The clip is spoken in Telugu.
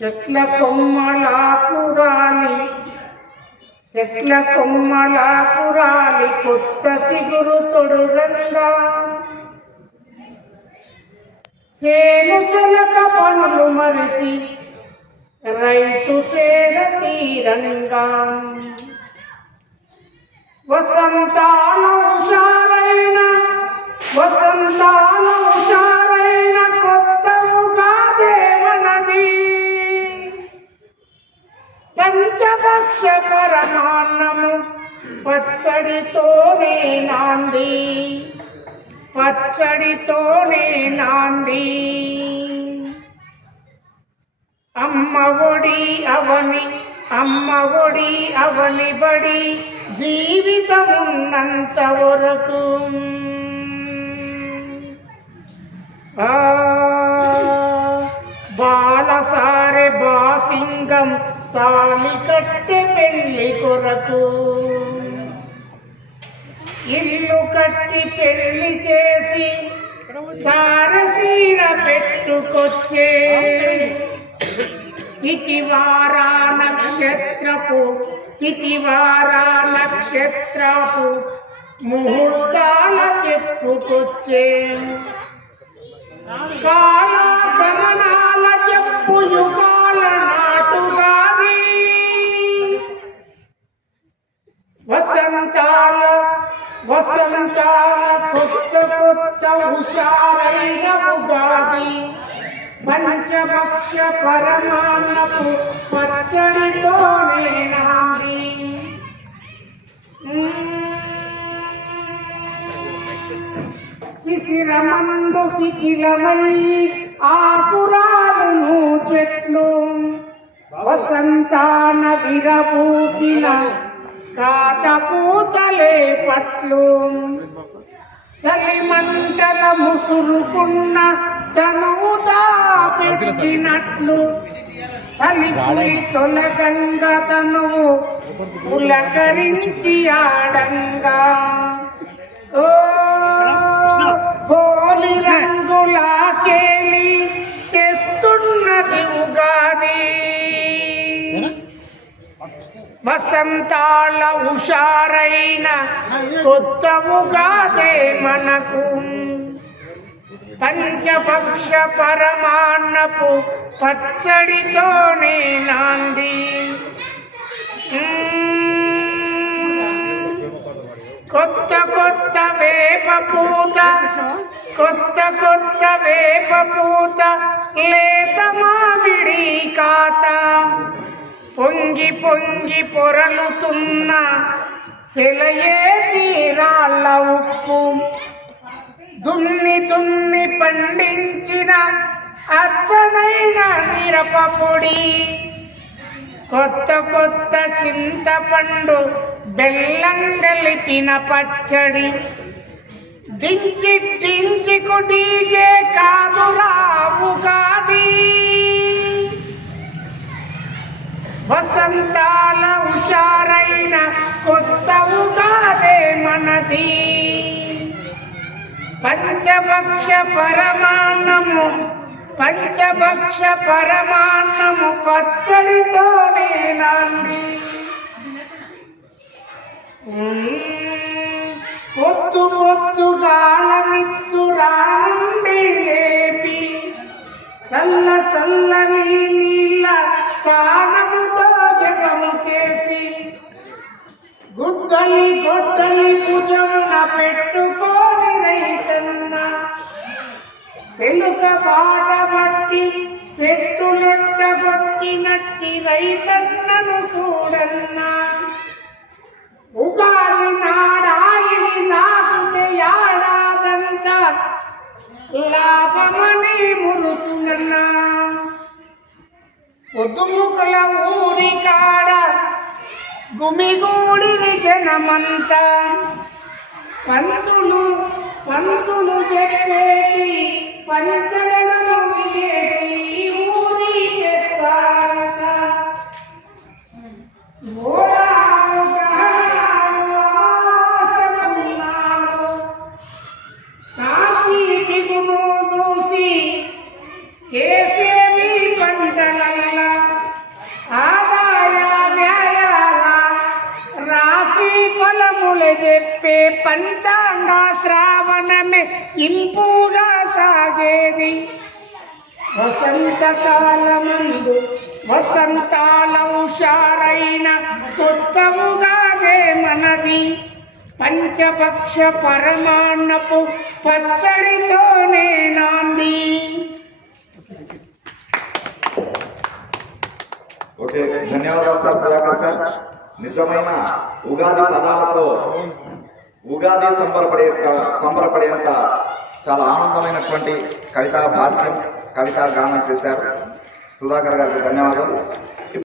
చెట్ల కొమ్మలాకురాలి కొత్త సిగురు తొడుగంగా సేను సలక పనులు మరిసి రైతు సేద తీరంగా వసంతాల ఉషారైన కొత్త ఉగాదేమనది పంచభక్ష పరమాన్నము పచ్చడితోనే నాంది అమ్మ ఒడి అవని బడి జీవితమున్నంత వరకు బాలసారె బాసింగం తాలి కట్టె పెళ్లి కొరకు ఇల్లు కట్టి పెళ్లి చేసి సారసీర పెట్టుకొచ్చే తితివారా నక్షత్రపు ముహూర్తాల చెప్పుకొచ్చే కాలగమనాల చెప్పు యుగాల నాటుగాది వసంతాల కొత్త హుషారైన ఉగాది పంచభక్ష పరమాన్నపు పచ్చడితోనే నాంది శిశిరమందు శిథిలమయ్యి ఆకురాలును చెట్లు వసంతాన విరబూసిన కాతపూతలే పట్లు చలిమంటల ముసురుకున్న తనువుతా పెట్టినట్లు సలిపులి తొలగంగ తనువు పులకరించి ఆడంగా ఓ హోలీ రంగులాకేలి తెస్తున్నది ఉగాది వసంతాల ఉషారైన కొత్త ఉగాదే మనకు పంచభక్ష పరమాన్నపు పచ్చడితోనే నాంది కొత్త వేప పూత లేత మామిడి కాత పొంగి పొరలుతున్న సెలయేటి రాళ్ళ ఉప్పు దున్ని పండించిన అచ్చనైన మిరప పొడి కొత్త చింతపండు బెల్లం కలిపిన పచ్చడి దించి కుటీజే కాదురా ఉగాది వసంతాల ఉషారైన కొత్త ఉగాదే మనది పంచభక్ష పరమాన్నము పచ్చడితోనే నాంది పొద్దుగాలమిత్తురా నుండి లేపి చల్లని నీళ్ళ తానముతో జపము చేసి గొడ్డలి భుజమున పెట్టుకోని రైతన్న వెలుక బాట బట్టి చెట్టులొట్టగొట్టినట్టి రైతన్నను చూడన్నా ఉగాది నాడాయిని నాకుతే ఏడాదంతా లాభమని మురుసునన్నా పొద్దుముకుల ఊరి కాడ గుమిగూడిని జనమంతా పంతులు చెప్పేటి పంచరణము వినేటి ఊరి పెద్దాలంతా ఓడాము గ్రహణాలు ఆశకున్నాము కాకి పిగును చూసి కేసేది పంటలల్లా పంచాంగ శ్రావణమే ఇంపుగా సాగేది. వసంతకాలమందు వసంతాల ఉషారైన కొత్తవుగాగే మనది. పంచపక్ష పరమాన్నపు పచ్చడితోనే నాంది. ఓకే, ధన్యవాదాలు సార్ సుధాకర్ సార్. నిజమైన ఉగాది పదాలతో ఉగాది సంబరపడేంత చాలా ఆనందమైనటువంటి కవితా భాష్యం, కవితా గానం చేశారు. సుధాకర్ గారికి ధన్యవాదాలు.